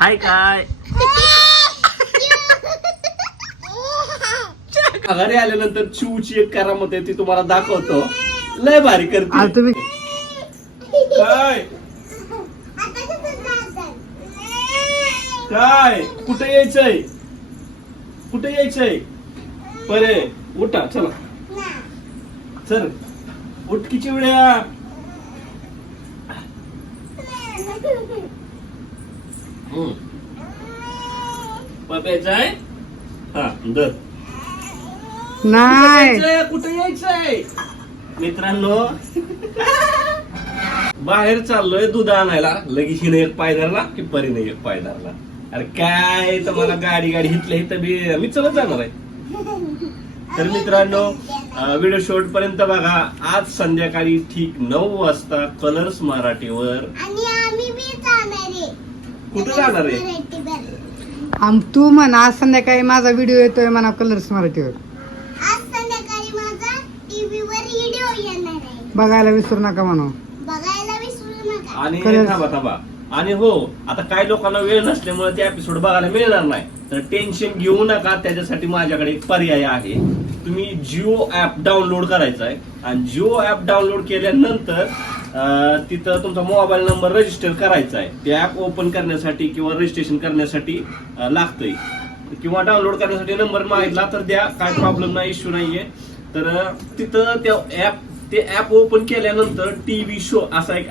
हाय काय घरी आल्यानंतर चिवची एक करामत आहे ती तुम्हाला दाखवतो. लय भारी आता करते तुम्ही काय? काय? कुठे यायचंय? कुठे यायचंय? परे उठा चला. चल. उठकीची वेळा प्यायचंय हा दर. नाही. कुठे यायचंय? मित्रांनो बाहेर चाललोय दूध आणायला. लगेच हिने एक पाय धरला की परीने एक पाय धरला. अरे काय तर मला गाडी गाडी हितल्या इथं मी मी चलत जाणार आहे. तर मित्रांनो व्हिडिओ शेवट पर्यंत बघा. आज संध्याकाळी ठीक नऊ वाजता कलर्स मराठीवर. कुठं जाणार आहे. आम तू म्हण आज संध्याकाळी माझा व्हिडिओ येतोय म्हणा कलर्स मराठीवर आज संध्याकाळी माझा टीव्हीवर व्हिडिओ येणार आहे. बघायला विसरू नका म्हणू. बघायला विसरू नका. आणि खरंच. थांबा थांबा. आणि हो आता काही लोकांना वेळ नसल्यामुळे ते एपिसोड बघायला मिळणार नाही. तर टेन्शन घेऊ नका त्याच्यासाठी माझ्याकडे एक पर्याय आहे. तुम्ही जिओ ऍप डाउनलोड करायचा आहे. आणि जिओ ऍप डाउनलोड केल्यानंतर तिथं तुमचा मोबाईल नंबर रजिस्टर करायचा आहे. ते ऍप ओपन करण्यासाठी किंवा रजिस्ट्रेशन करण्यासाठी लागतंय. किंवा डाउनलोड करण्यासाठी नंबर मागितला तर द्या काय प्रॉब्लेम नाही इश्यू नाहीये. तर तिथं त्या ऍप ते ऍप ओपन केल्यानंतर टीव्ही शो असा एक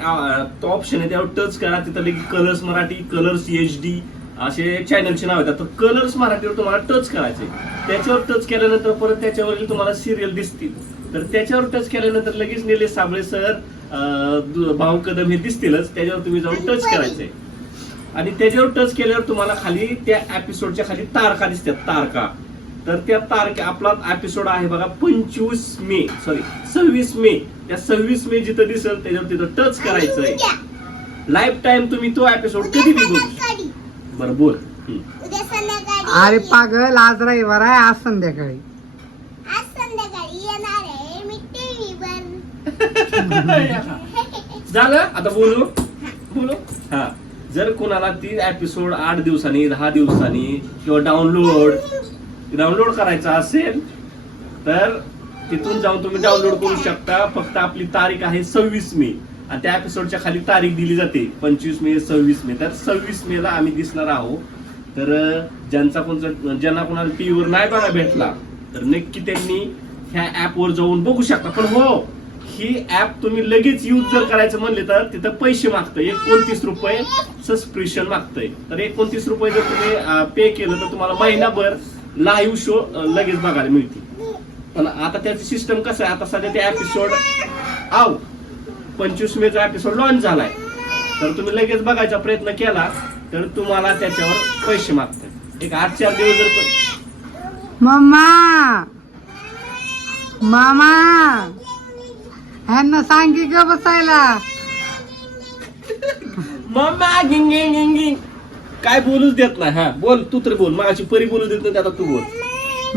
तो ऑप्शन आहे. त्यावर टच करा. तिथं लगेच Colors Marathi Colors H D असे चॅनलचे नाव येतात. तर कलर्स मराठीवर तुम्हाला टच करायचे त्याच्यावर टच केल्यानंतर परत त्याच्यावरील तुम्हाला सिरियल दिसतील. तर त्याच्यावर टच केल्यानंतर लगेच निलेश साबळे सर भाऊ कदम हे दिसतीलच त्याच्यावर तुम्ही जाऊन टच करायचंय आणि त्याच्यावर टच केल्यावर तुम्हाला खाली त्या एपिसोडच्या खाली तारखा दिसतात तारखा. तर त्या तारखे आपला एपिसोड आहे बघा पंचवीस मे सॉरी सव्वीस मे. त्या सव्वीस मे जिथं दिसेल त्याच्यावर तिथं टच करायचं आहे लाईफ टाइम तुम्ही तो एपिसोड कधी बी बघू बरं बोल. अरे पागल आज रविवार आहे आज संध्याकाळी आज संध्याकाळी येणार आहे मी टीव्हीवर झालं? आता बोलू? बोलू? हा. जर कोणाला ती एपिसोड आठ दिवसांनी दहा दिवसांनी किंवा डाउनलोड डाउनलोड करायचा असेल तर तिथून जाऊन तुम्ही डाउनलोड करू शकता. फक्त आपली तारीख आहे सव्वीस मे. आणि त्या एपिसोडच्या खाली तारीख दिली जाते. पंचवीस मे सव्वीस मे. तर सव्वीस मे ला आम्ही दिसणार आहोत तर ज्यांचा कोणचा ज्यांना कोणाला टीव्हीवर नाही बघा भेटला तर नक्की त्यांनी ह्या ऍपवर जाऊन बघू शकता. पण हो ही ऍप तुम्ही लगेच यूज जर करायचं म्हणले तर तिथं पैसे मागतं एकोणतीस रुपये सबस्क्रिप्शन मागतंय. तर एकोणतीस रुपये जर तुम्ही पे केलं तर तुम्हाला महिनाभर लाईव्ह शो लगेच बघायला मिळतील. पण आता त्याची सिस्टम कसं आहे? आता सध्या ते एपिसोड आव पंचवीस मेचा एपिसोड लॉन्च झालाय. तर तुम्ही लगेच बघायचा प्रयत्न केला तर तुम्हाला त्याच्यावर पैसे मागतात एक आठ चार दिवस जर मामा! मामा! ह्यांना सांगी ग बसायला. मम्मा गिंग गिंग गिंग गिंग. काय बोलूच देत नाही हा. बोल तू तर बोल. माझी परी बोलू देत नाही आता तू बोल.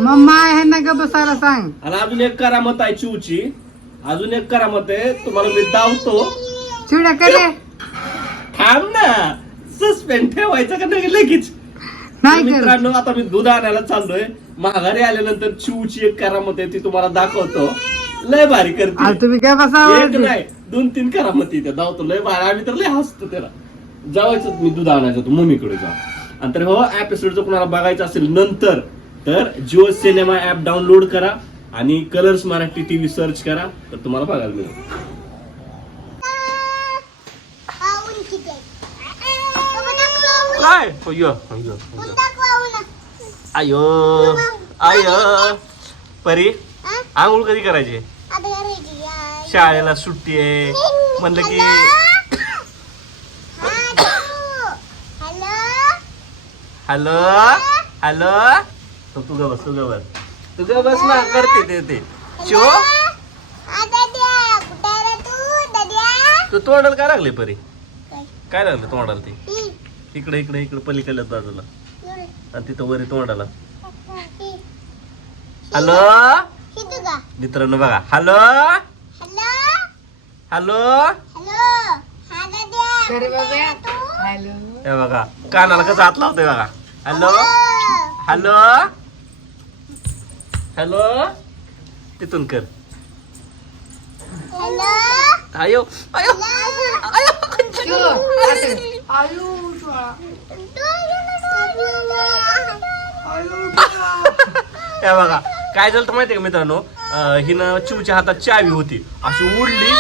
मम्मा ह्यांना ग बसायला सांग. आणि अजून एक करामत आहे चिवची. अजून एक करामत आहे तुम्हाला मी धावतो चिवड्या करे थांब ना. सस्पेंड ठेवायचं का नाही लगेच? नाही करत. मित्रांनो आता मी दूध आणायला चाललोय. माघारी आल्यानंतर चिवची एक करामत आहे ती तुम्हाला दाखवतो. लय भारी करते. तुम्ही काय एक बसा नाही दोन तीन करामती त्या धावतो लय भारी. आम्ही तर लय हसतो त्याला. जावायचं मी दूध आणायचं होतं मम्मीकडे जा आणि तर हो एपिसोड जर कोणाला बघायचं असेल नंतर तर जिओ सिनेमा ऍप डाउनलोड करा आणि कलर्स मराठी टीव्ही सर्च करा तर तुम्हाला बघायला मिळेल. काय? अय्यो अय्यो ऊन दाखवा ऊन. अयो अयो परी हा? आंघोळ कधी करायची? शाळेला सुट्टी आहे. म्हणलं की हॅलो? हॅलो? तू ग बस तू ग बस. तू ग बस ना करते ते ते. रे तू, तोंडाला काय लागले परी? काय? लागलं तोंडाला ते? इकडे इकडे इकडे पलीकडल्या बाजूला. आणि तिथं वरी तोंडाला. हॅलो? मित्रांनो बघा. Hello hello? हॅलो. हॅलो? हा, बघा कानाला कसं हात लावतोय बघा. हॅलो? हॅलो. हॅलो? तिथून कर. हॅलो. आयो आयो. हे बघा काय झालं तर माहितीये का मित्रांनो? हिनं चिवच्या हातात चावी होती. अशी उडली.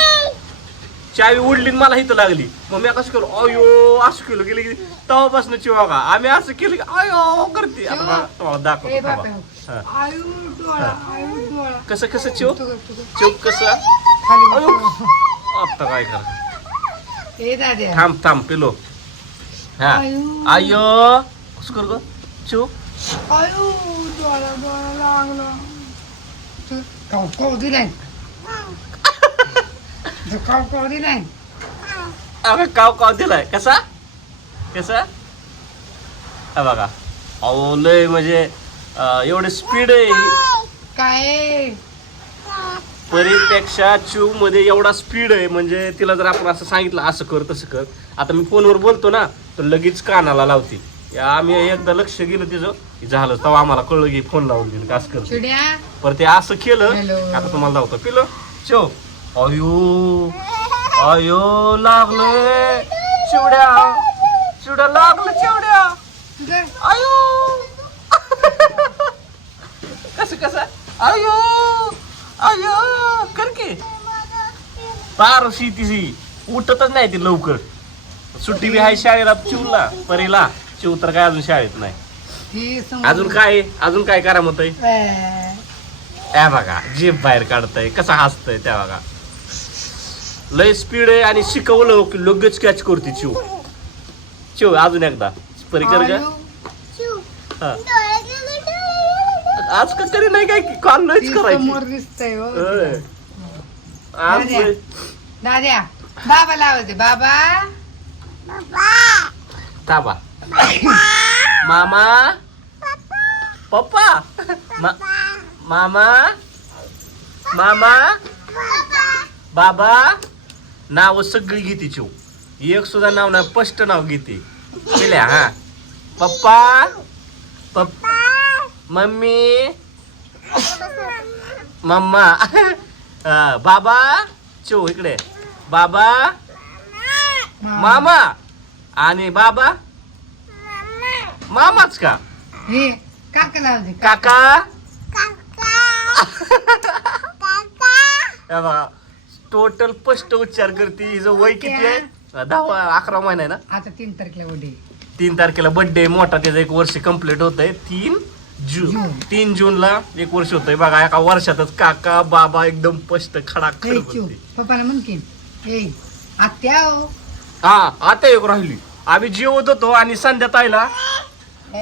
चावी उडली आणि मला इथं लागली मग मी कसं केलं अयो असं केलं गेलं की तेव्हापासून चिवा का आम्ही असं केलं की अयो करते आता मला तुम्हाला ए दाखवतो बापा. थांबा. हा. आयु, डोळा. आयु, डोळा. कसं कसं चिव कर, कर. चिव कसं अयो. आता काय कर दाद्या थांब थांब पिलो हा आयु. आयो कसं कर ग चिव आयु, डोळा, लागला. दिलाय काव काव दिलाय. अगं काव काव दिलाय. कसा? कसा? हा बघा. अहो लय म्हणजे एवढे स्पीड आहे. काय? परीपेक्षा चिवमध्ये एवढा स्पीड आहे. म्हणजे तिला जर आपण असं सांगितलं असं कर तसं कर. आता मी फोनवर बोलतो ना तर लगेच कानाला लावते. आम्ही एकदा लक्ष गेलं तिचं. झालं तेव्हा आम्हाला कळलं की फोन लावून गेलं का असं करतो चिड्या. पर ते असं केलं. आता तुम्हाला लावतो. पिलो. चो. अयो अयो लागलं चिवड्या चिवड्या लागलं चिवड्या. अयो कसं कसं? अयो अयो कर की. पारशी तिची उठतच नाही ती लवकर. सुट्टी बी आहे शाळेला चिवला परीला. चिव तर काय अजून शाळेत नाही. अजून काय अजून काय करा मत अं, त्या बघा जीभ बाहेर काढतय कसा हसतय त्या बघा. लय स्पीड आहे आणि शिकवलं की लगेच कॅच करते चिव चिव अजून एकदा. परी कर का हा. आज का तरी नाही काय कॉल लयच करायची. समोर दिसतंय हो. होय. आज दाद्या. दाद्या बाबा लावायचे बाबा. थांबा. मामा. पप्पा. मा- मामा. मामा. बाबा. नाव सगळी घेते चिव एक सुद्धा नाव नाही स्पष्ट नाव घेते. केल्या हा. पप्पा पप्पा मम्मी मम्मा हा, बाबा चिव इकडे. बाबा मामा आणि बाबा. मामाच का? हे काका काका? बघा. टोटल स्पष्ट उच्चार करते. हिचं वय किती आहे? दहा अकरा महिना आहे ना? आता तीन तारखेला वडे तीन तारखेला बर्थडे मोठा त्याचं एक वर्ष कंप्लीट होत आहे तीन जून. जून. तीन जूनला एक वर्ष होतंय. बघा एका वर्षातच काका बाबा एकदम स्पष्ट ए, चिव पप्पाला म्हण की ए आत्या हो. हा आता एक राहिली. आम्ही जेवत होतो आणि संध्यात आयला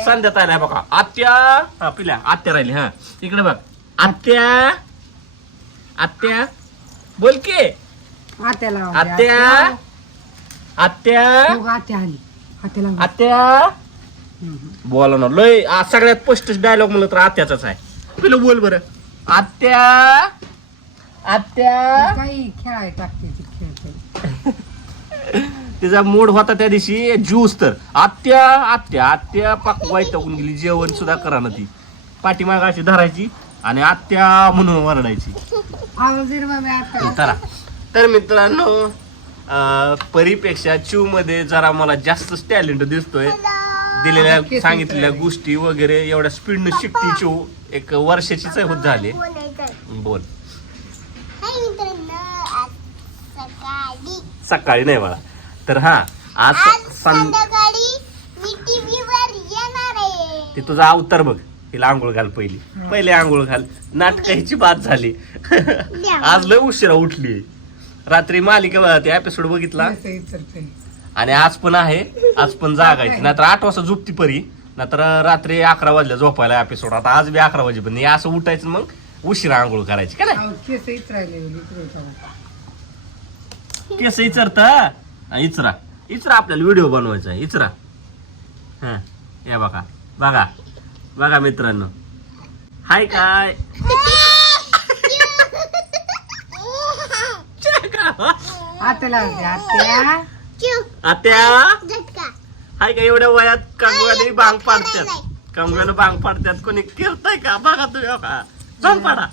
संध्यात आयला बघा. आत्या हा पिल्या. आत्या राहिली हा. इकडे बघ. आत्या आत्या बोल की. आत्या लावा. आत्या. आत्या. आत्या आली. आत्या लावा. आत्या. हम्म. बोला ना लय आ, सगळ्यात स्पष्ट डायलॉग म्हणलं तर आत्याचाच आहे. पहिलं बोल बरं. आत्या. आत्या. काही खेळाय टाकते ती खेळते तिचा मूड होता त्या दिवशी ज्यूस तर. आत्या आत्या आत्या. पाक टाकून गेली. जेवण सुद्धा करा ना ती. पाठीमाग अशी धरायची. आणि आत्या म्हणून वरडायची चला. तर मित्रांनो अं, परीपेक्षा चिवमध्ये जरा मला जास्तच टॅलेंट दिसतोय. दिलेल्या सांगितलेल्या गोष्टी वगैरे एवढ्या स्पीडनं शिकती चिव एक वर्षाचीच होत झाली. बोल सकाळी. नाही मला तर हा आज सं संध्याकाळी मी टीव्हीवर येणार आहे. ते तुझा अवतार बघ. तिला आंघोळ घाल पहिली. पहिले आंघोळ घाल. नाटकाची बात झाली. आज लय उशिरा उठली. रात्री मालिका ते एपिसोड बघितला. आणि आज पण आहे. आज पण जागायची नाहीतर आठ वाजता झोपती परी. नाहीतर रात्री अकरा वाजल्या झोपायला एपिसोड आता आज बी अकरा वाजे पण असं उठायचं मग उशिरा आंघोळ करायची का नाही? केस इचरत? इचरा. इचरा आपल्याला व्हिडिओ बनवायचा इचरा. हा या बघा. बघा. बघा मित्रांनो. हाय काय? आत्या लावायचे आत्या. चिव आत्या? झटका. हाय का एवढ्या वयात कंगवाने बांग पाडतात कंगव्यानं बांग पाडतात कोणी केलताय का? बघा तुम्ही हो का? बांग पाडा.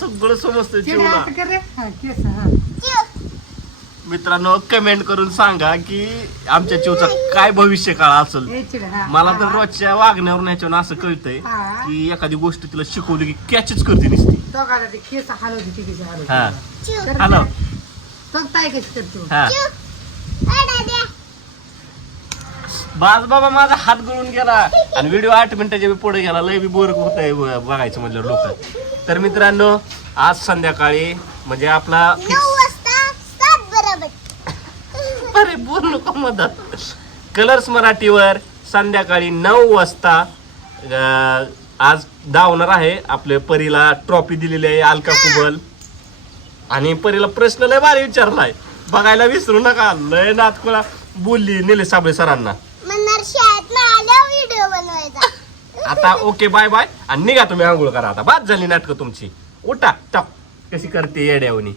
सगळं समजतं चिडे जीवना असं कर रे. हा केस हा. मित्रांनो कमेंट करून सांगा की आमच्या चिवचा काय भविष्य काळ असेल मला तर. रोजच्या वागण्यावर ह्याच्यावर असं कळतंय. की एखादी गोष्ट तिला शिकवली की कॅचच करते नुसती. तो का ते केस हलवते ती कशी हलवते हा. चिव तर हॅलो तो काय कशी करतो? हा. बाज बाबा माझा हात गळून गेला. आणि व्हिडिओ आठ मिनिटाच्या बी पुढे गेला. लय बी बोर होत आहे बघायचं म्हणलं लोक तर मित्रांनो आज संध्याकाळी म्हणजे आपला बरोबर अरे बोल नको मदत. कलर्स मराठीवर संध्याकाळी नऊ वाजता अं, आज धावणार आहे आपल्या परीला ट्रॉफी दिलेली आहे अलका कुबल आणि परीला प्रश्न लय भारी विचारलाय. बघायला विसरू नका लय नातकुला बोलली निलेश साबळे सरांना. म्हणणार शाळेत ना आल्यावर व्हिडिओ बनवायचा. आता ओके बाय बाय आणि निघा तुम्ही आंघोळ करा आता. बाद झाली नाटकं तुमची. उठा टप कशी करते येड्यावनी?